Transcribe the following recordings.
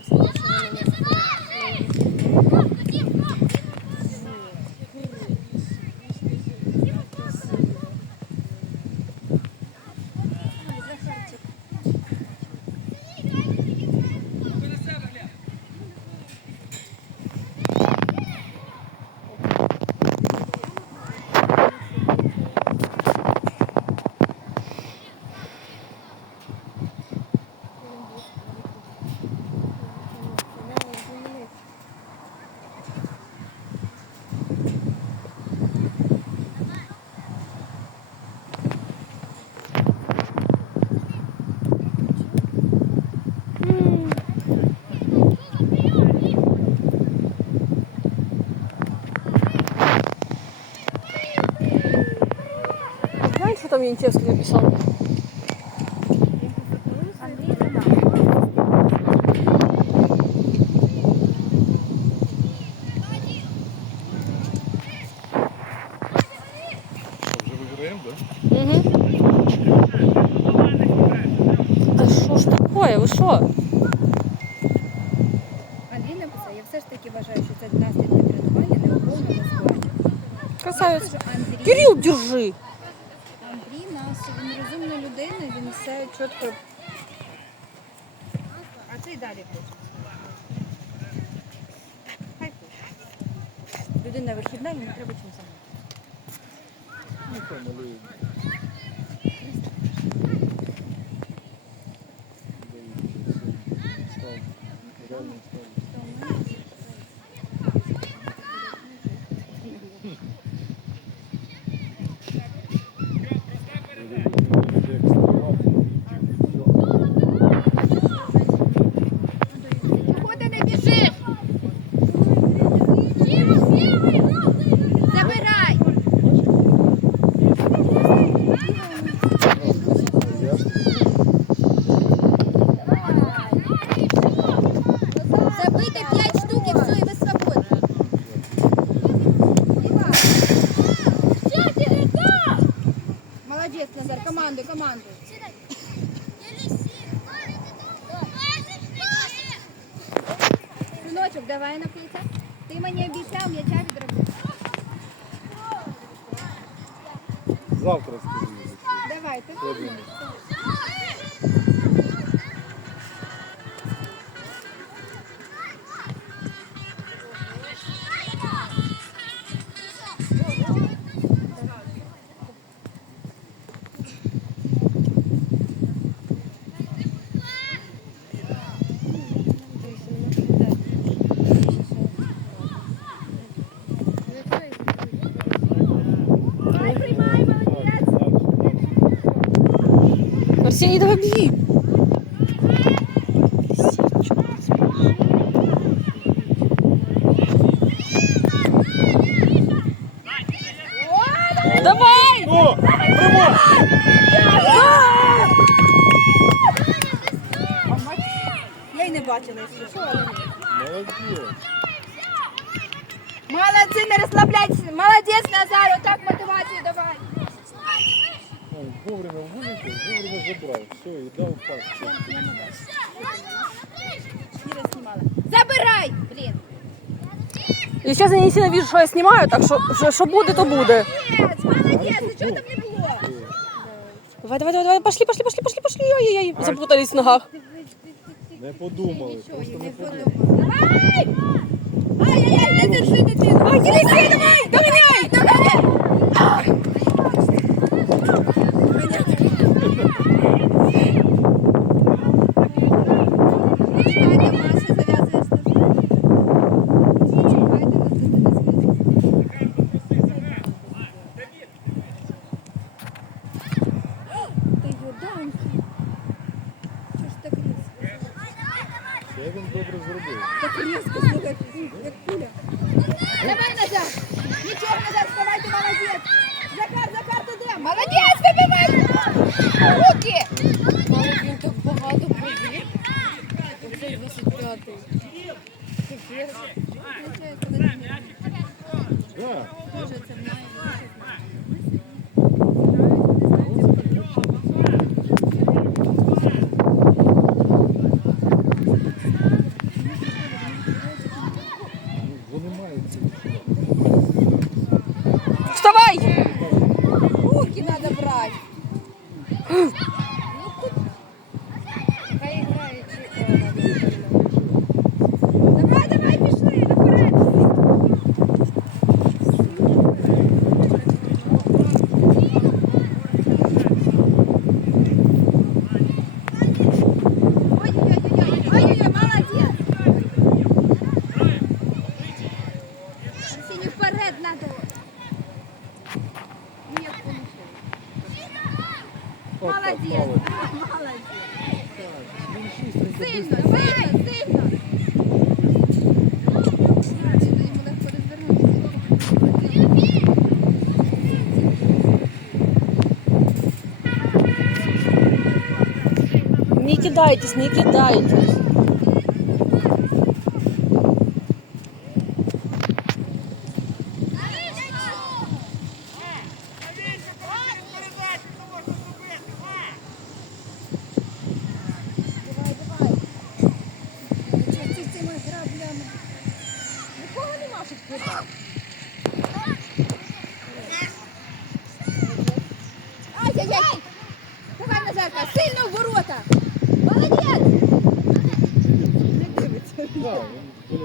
你疯你疯 Знаешь, что там я интересно написал? Вже виграємо, так? Угу. Да що ж такое? Ви що? Андрій написав, я все ж таки вважаю, що це наслідки тренування не у повному складі. Красавець. Кажу, Андрій, Кирил, держи. Далі хоче. Людина вихідна, йому треба чим займатися. Назар, командуй, командуй. Синочок, давай напийся. Ти мені обіцяв, чай відробив. Завтра скажу. Давай, ти Сьогодні. Арсений, давай беги. И сейчас я не сильно вижу, что я снимаю, так що, що, що буде, то буде. Молодець, молодець, ну чого там не було? Давай, давай, давай, давай, пошли, пошли, пошли, пошли, пошли. Ай-яй-яй, запутались в ногах. Не подумали. Просто не не подумали. подумав. Давай! Ай-яй-яй, не держи дитину. Ай, Єлисей, давай, давай! доганяй. Кидайтесь, не кидайтесь. Нікого нема, щоб кидати. Ай-яй-яй! Давай, Назарка, сильно в ворота! Молодець! Не дивиться. Да, блін.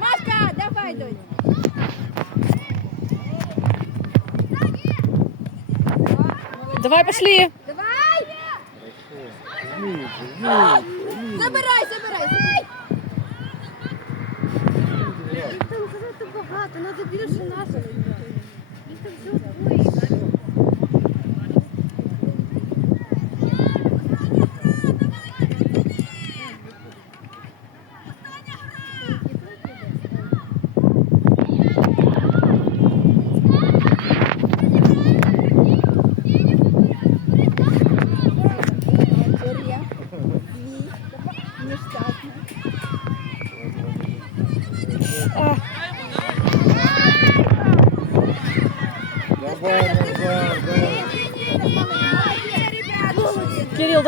Машка, давай, донь. Давай, пошли.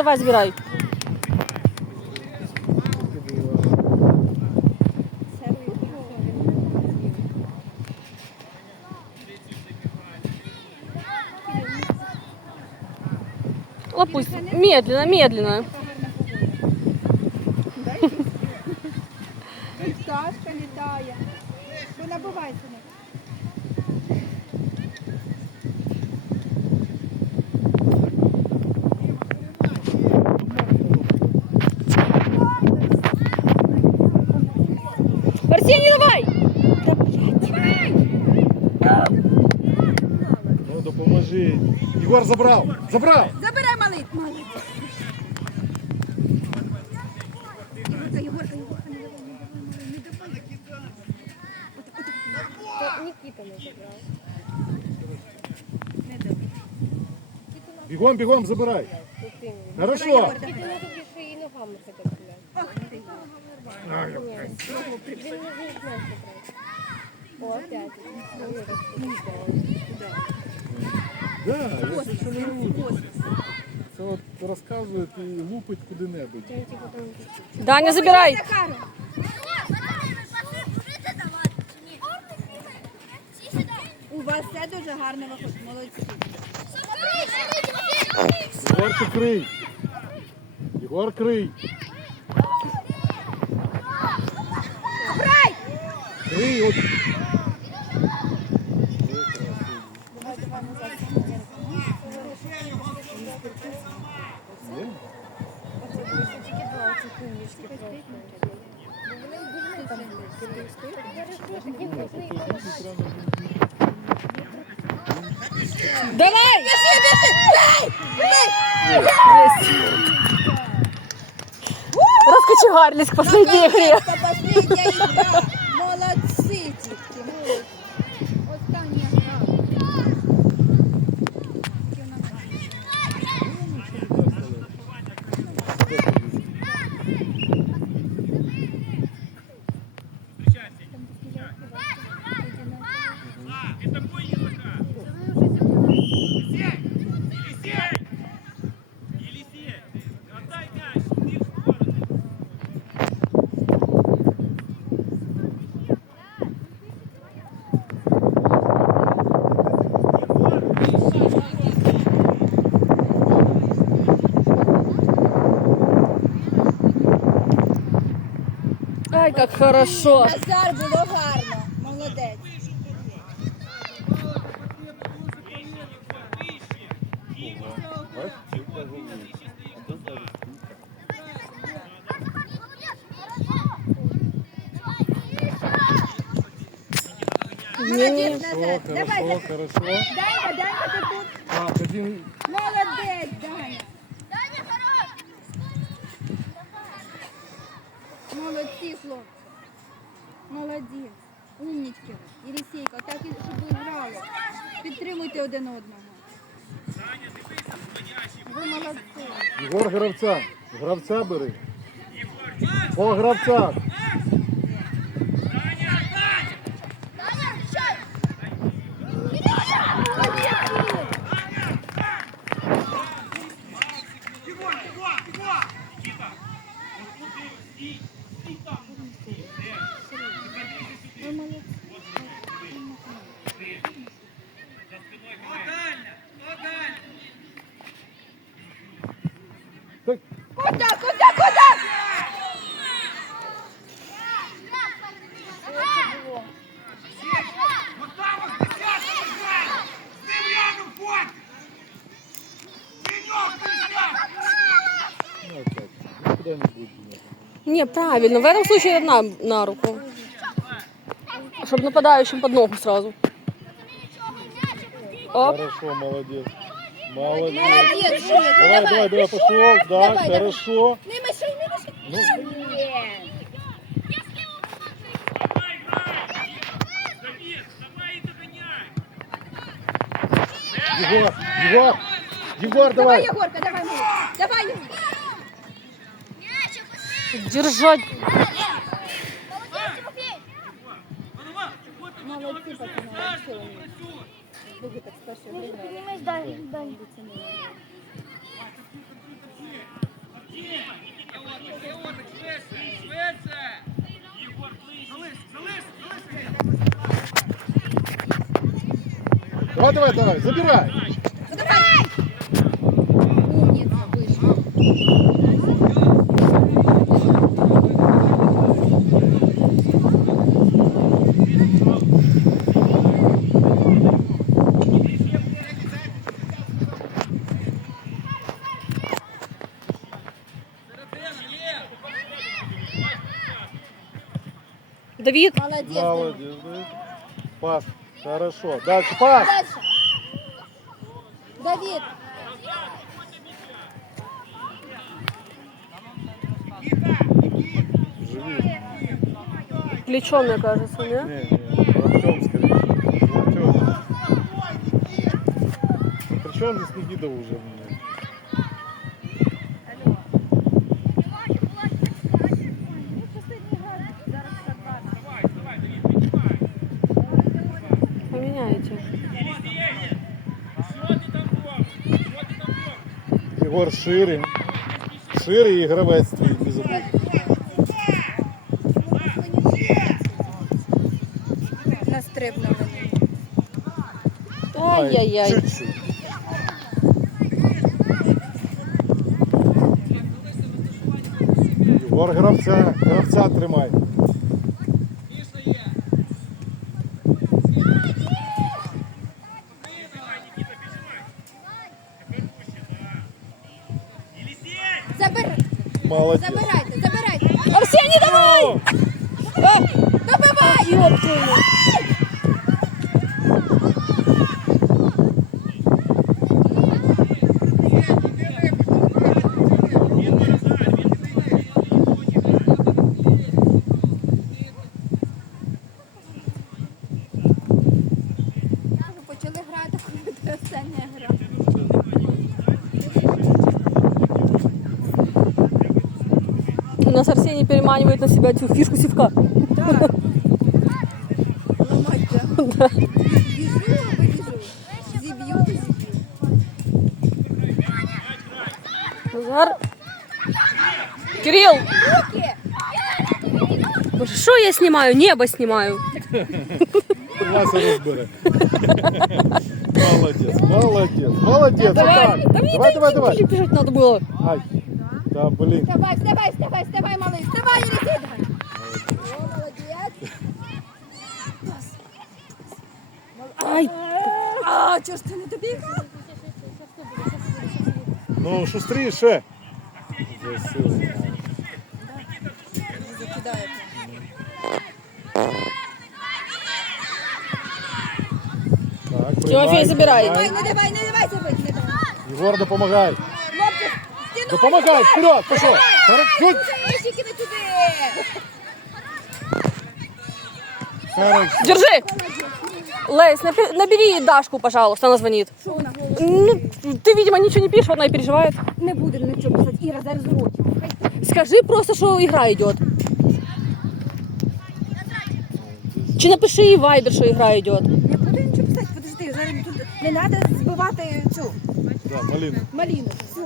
Давай, забирай. Лопусь. Медленно, медленно. Пташка літає. Ви набувайте. Арсений, давай! Ну, допоможи. Ігор забрав, забрав. Забирай малий. Малий. Єгорка, Єгорка, Єгорка, не давай, не давай, не давай. То Нікіта не забрав. Не давай. Бігом, бігом, забирай. Тут ти мені. Хорошо. Тільки треба більше і ногами це купляти. Ох ти. Ні, він не він не знає, що брати. О, опять. Да, Я ще не. Це от розказують і лупить куди-небудь. Даня, забирай! У вас все дуже гарно виходить. Молодці. Ігор, ти крий. Єгор, крий. Крий, от. Давай! Біжи, біжи! Бей! Бей! Раскочегарились к последней игре. Наконец-то последняя игра. Ай, как хорошо. Назар було гарно. Молодець. Бачиш, чітко говорить. А тут навіть кілька. Молодець, Хорошо, Назар. Давай, хорошо, хорошо. Данька, Данька, ти тут. А, тоді Ви молодці. Єгор гравця. Гравця бери. По гравцях. Так, Куда, куда, куда? ну, так. Ну, Куда-нибудь. ну. Не, правильно. В этом случае на, на руку. Чтобы нападающим под ногу сразу. Оп. Хорошо, молодец. Молодец. Молодец, Женя, Давай, давай, давай, пошел. Да, Давай, давай. хорошо. Не мешай, не мешай. Ну, Нет. Егор, Егор, Егор, Давай, давай. Егорка, давай. Давай, Егор. Держать. Молодці, пацани, все вони. Дуже так спершу виграли. Дай, дай. Давай, давай, давай, забирай. Ну, давай. Умница, вышла. Давид. Давид. Молодец, да. Пас. Хорошо. Дальше пас. Дальше. Давид. Живи. Плечо, мне кажется, не? Не, не, Артем скорее. Артем. Причем здесь Никита уже? Егор шире. Шире і гравець твій, не. Настрибнули. Ай-яй-яй. Егор гравця, гравця тримай. Молодець. забирайте, забирайте. Арсений, давай! А, Добивай! ёб Арсений переманивает на себя эту фишку сивка. Так. Ламайте. Біжу, вибіжу. Зіб'ю, то зіб'ю. Назар. Кирилл, Руки! боже, что я снимаю? Небо снимаю. Вася розбере. Молодець, молодець, молодець. Давай, Отак. Давай, давай, давай. Бежать надо было. Ай. Да, блін. Вставай, вставай, вставай, вставай, малий. Вставай, Рекита. О, молодець. Ай, А, чого ж ти не добіг? Ну, шустріше. Засилу. Закидає. Так, Тимофей, приймай, забирай. Давай, приймай. не давай, не давай забити, не давай. Егор, допомагай. Хлопці, стіну. Допомагай, вперед, пішов. Туди. Держи. Лесь, набери Дашку, пожалуйста, она звонит. Що вона? Ну, ты, видимо, ничего не пишешь, она и переживает. Не буде нічого писати. Іра, зараз. Хай Скажи просто, что игра идет. Чи напиши ей вайбер, что игра идет. Не буду нічого писати, подожди, зараз тут не треба збивати цю Да, Малина. маліну. Все.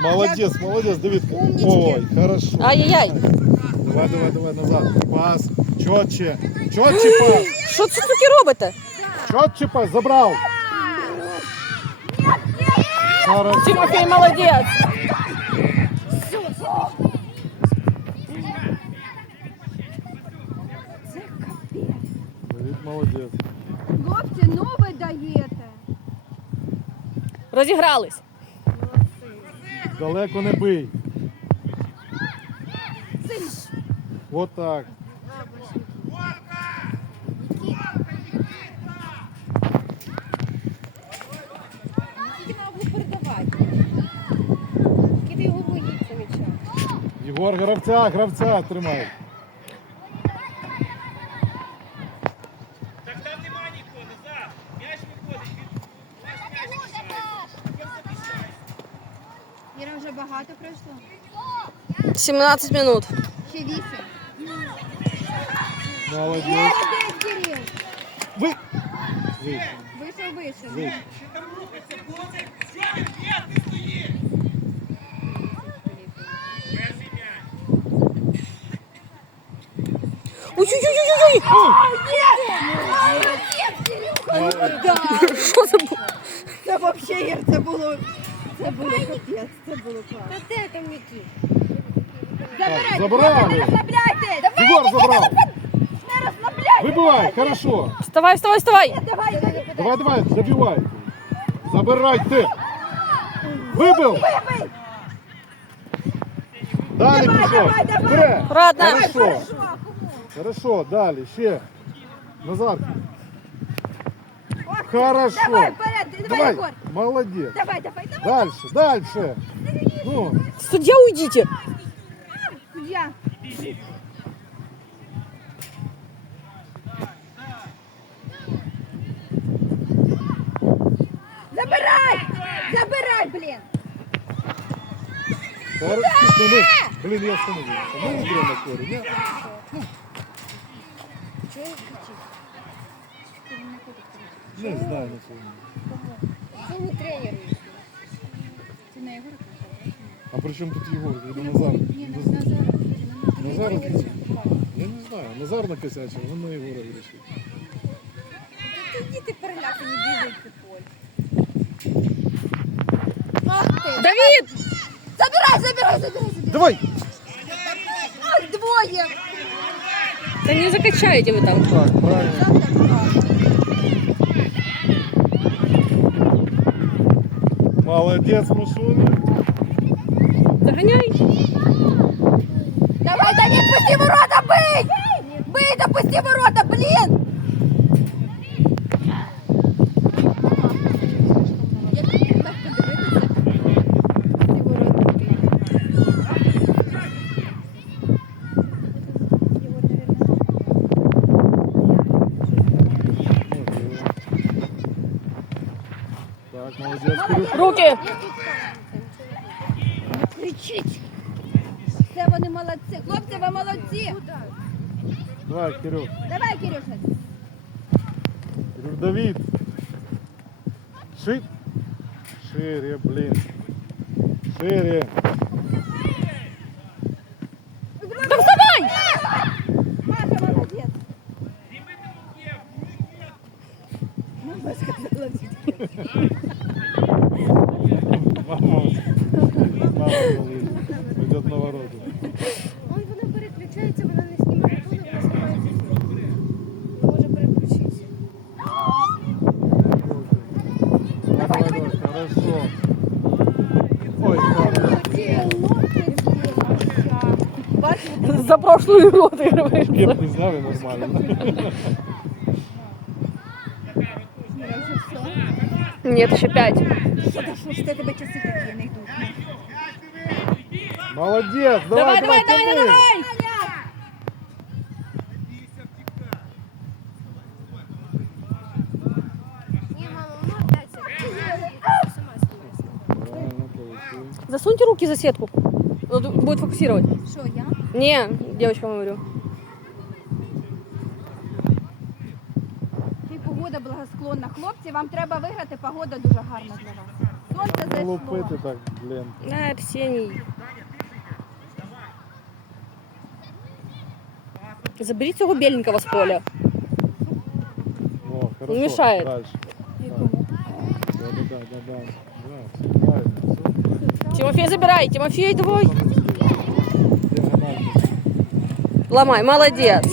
Молодец, молодец, Давид. Умнички. Ой, хорошо. Ай-яй-яй. Давай, давай, давай, назад. Пас. Четче. Четче пас. Що це таке робите? Четче пас. Забрал. Хорошо. Тимофей молодець. Це капець. Давид молодец. Хлопці, ну ви даєте. Розігрались. Далеко не бий. Вот так. Єгор, гравця, гравця тримай. Іра вже багато пройшло. 17 минут. Ще вісім. Молодець. Молодець, Кирил. Ви. Вийшов. Вийшов, вийшов. Вийшов. Там рухається, Боже, що він є, ти стоїш. Перший м'яч. Ой-ой-ой-ой-ой! Що це було? Це взагалі, Ір, це було, це було капець, це було класно. Та де там які? Забирайте, забрали. не розслабляйте. Давай, Єгор забрав. не розслабляйте. Вибивай, хорошо. Вставай, вставай, вставай! Давай, давай. Давай, давай, забивай. Забирайте. Вибив. Вибий. Далі Давай, пішов. давай, давай. Вперед. Аккуратно. Хорошо. Хорошо, далі, ще. Назад. Давай, Хорошо. вперед, Давай. Егор. Молодець. Давай, давай, давай. Дальше, дальше. Ну, Судья, уйдите. Судья. Забирай! Забирай, блин! хорошо. Ну, Блін, я остановився. Ну, игра на корень. а? Не знаю на сьогодні. Це не тренер. Ти на Егора А при чому тут Єгор? Це Назар. Ні, на Назара. Назар? Я не знаю. Назар накосячив, він на Єгора вирішив. Іди ти перелякані бігають по полю. Забирай, забирай, забирай, забирай. Давай! Ах, двоє! Да не закачаете вы там. Так, правильно. Молодець, Машуня. Загоняй. Давай, Давид, пусти ворота, бей! Бей, да пусти ворота, блин! Руки. Кричіть! Це вони молодці. Хлопці, ви молодці! Давай, Кирюх. Давай, Кирюша. Кирюх, Давид. Ши. Шире, блин. Шире. за прошлую игру отыгрываемся. Я не знаю, нормально. Нет, еще пять. Молодец, давай, давай, давай, давай, давай, давай. Засуньте руки за сетку. Будет фокусировать. Не, девочкам говорю. І погода благосклонна. Хлопці, вам треба виграти, погода дуже гарна для вас. Сонце Не зайшло. лупити так, блін. На, Арсений. Заберіть цього беленького з поля. О, хорошо. мешает. Дальше. Да, да, да, да, да. Да, все правильно. Все. Тимофей, забирай. Тимофей, давай. Диагональ. Ломай, молодец.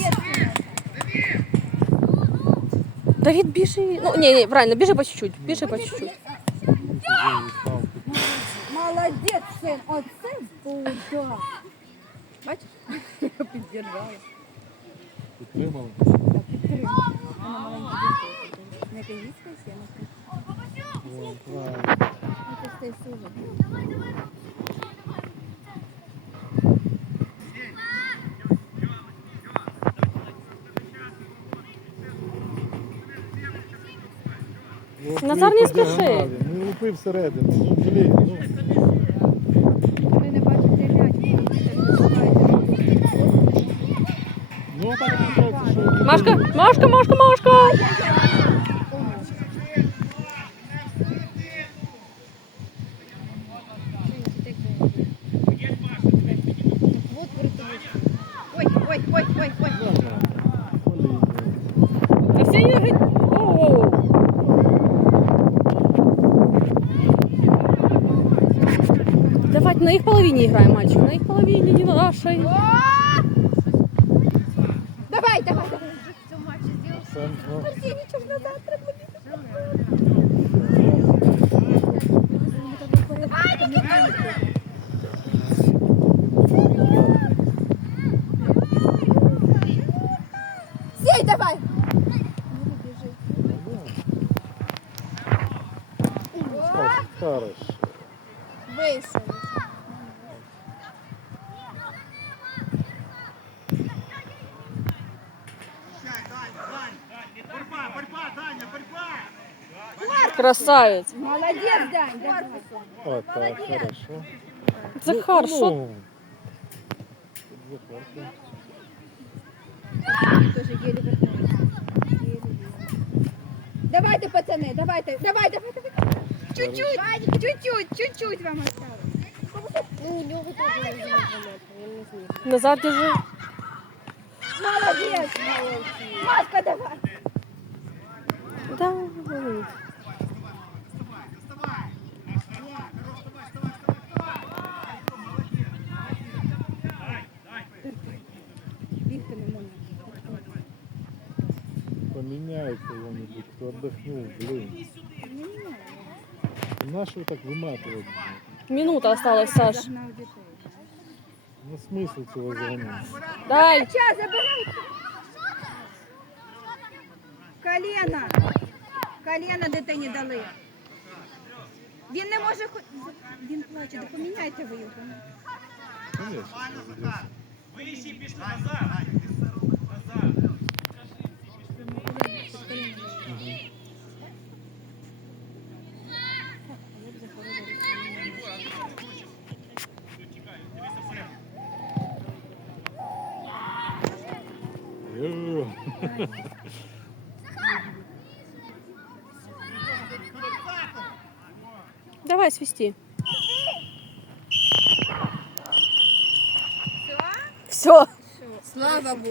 Давид, бежи. Ну, не, не, правильно, бежи по чуть-чуть. Бежи по чуть-чуть. Чужий став. Молодець, син. Оце буда. Бачиш? Я піддержала. Підтримали. Так, підтримала. Вона маленька дівчинка. Не київська сіна. О, правильно. Назар, ви не по спіши. діагоналі. Не лупи всередину. Ну, блін, ну. Вони не бачать цей м'яч. Ну, так виходить, що... ви Машка, думаєте. Машка, Машка, Машка. Давайте на их половине играем, мальчик. На их половине, не на нашей. Давай, давай, давай. Це, ну, Арсеничек назад треба. Сей, Красавец. Молодець, Дань, давай. От так, хорошо. Захар, что? Ну. Еле-еле. Давайте, пацани, давайте, давай, давай, давай. Чуть-чуть, чуть-чуть, чуть-чуть вам осталось. Ну. Назад держи. Молодець. Маска, давай. Давай. Поменяй кого-нибудь, кто отдохнул, блин. На что так выматывать? Минута осталась, Саш. Загнав дітей. Ну смысл цього загону? Дай. Час, забирайте. Коліна. Коліна дитині дали. Він не може хо- Він плаче, да поміняйте ви його. Конечно. Вищі пішли назад! Назад! Давай свисти. Все. Слава Богу.